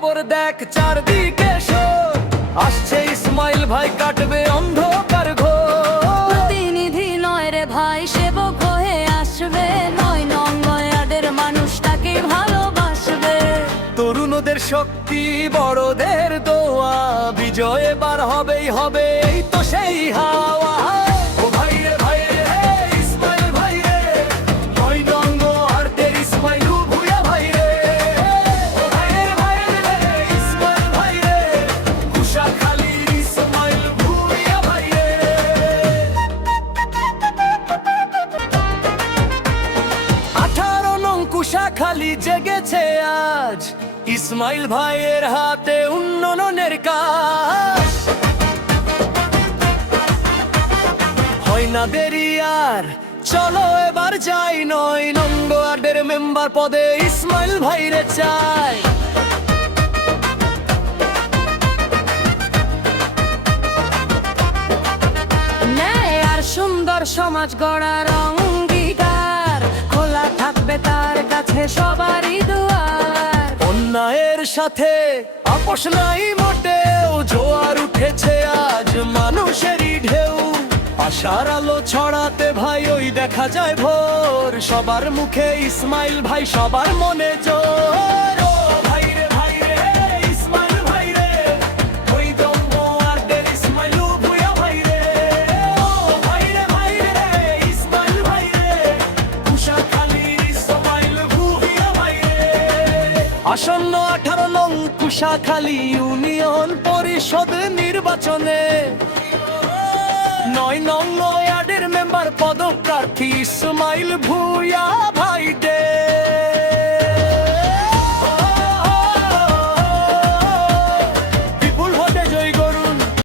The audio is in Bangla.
খবর দেখ চারদিকে শোর, আসছে ইসমাইল ভাই কাটবে অন্ধকার ঘোর। প্রতিনিধি নয় রে ভাই, সেবক হয়ে আসবে, ৯ নং ওয়ার্ডের মানুষটাকে ভালোবাসবে। তরুণদের শক্তি, বড়দের দোয়া, বিজয় এবার হবেই হবে, এই তো সেই হাওয়া। ও ভাই রে ভাই রে, ইসমাইল ভাই রে, ৯ নং ওয়ার্ডের ইসমাইল ভূঁইয়া ভাই রে। ও ভাই রে ভাই রে, ইসমাইল ভাই রে, কুশাখালীর ইসমাইল ভূঁইয়া ভাই রে। ১৮ নং কুশাখালী জেগেছে আজ, ইসমাইল ভাইয়ের হাতে উন্নয়নের কাজ। হয় না দেরি আর, চলো এবার যাই, ৯ নং ওয়ার্ডের মেম্বার পদে ইসমাইল ভাইরে চাই। ন্যায় আর সুন্দর সমাজ গড়ার অঙ্গীকার, খোলা থাকবে তার কাছে সবারই দুয়ার। অন্যায়ের সাথে আপোষ নাই মোটেও, জোয়ার উঠেছে আজ মানুষেরই ঢেউ। আশার আলো ছড়াতে ভাই ওই দেখা যায় ভোর, সবার মুখে ইসমাইল ভাই, সবার মনে জোর। ও ভাই রে ভাই রে, ইসমাইল ভাই রে, ওই দম্ভ ওয়ার্ডের ইসমাইল ভূঁইয়া ভাই রে। ও ভাই রে ভাই রে, ইসমাইল ভাই রে, কুশাখালীর ইসমাইল ভূঁইয়া ভাই রে। আসন্ন ১৮ নং কুশাখালী ইউনিয়ন পরিষদ নির্বাচনে ৯ নং ওয়ার্ডের মেম্বার পদপ্রার্থী ইসমাইল ভূঁইয়া ভাই রে।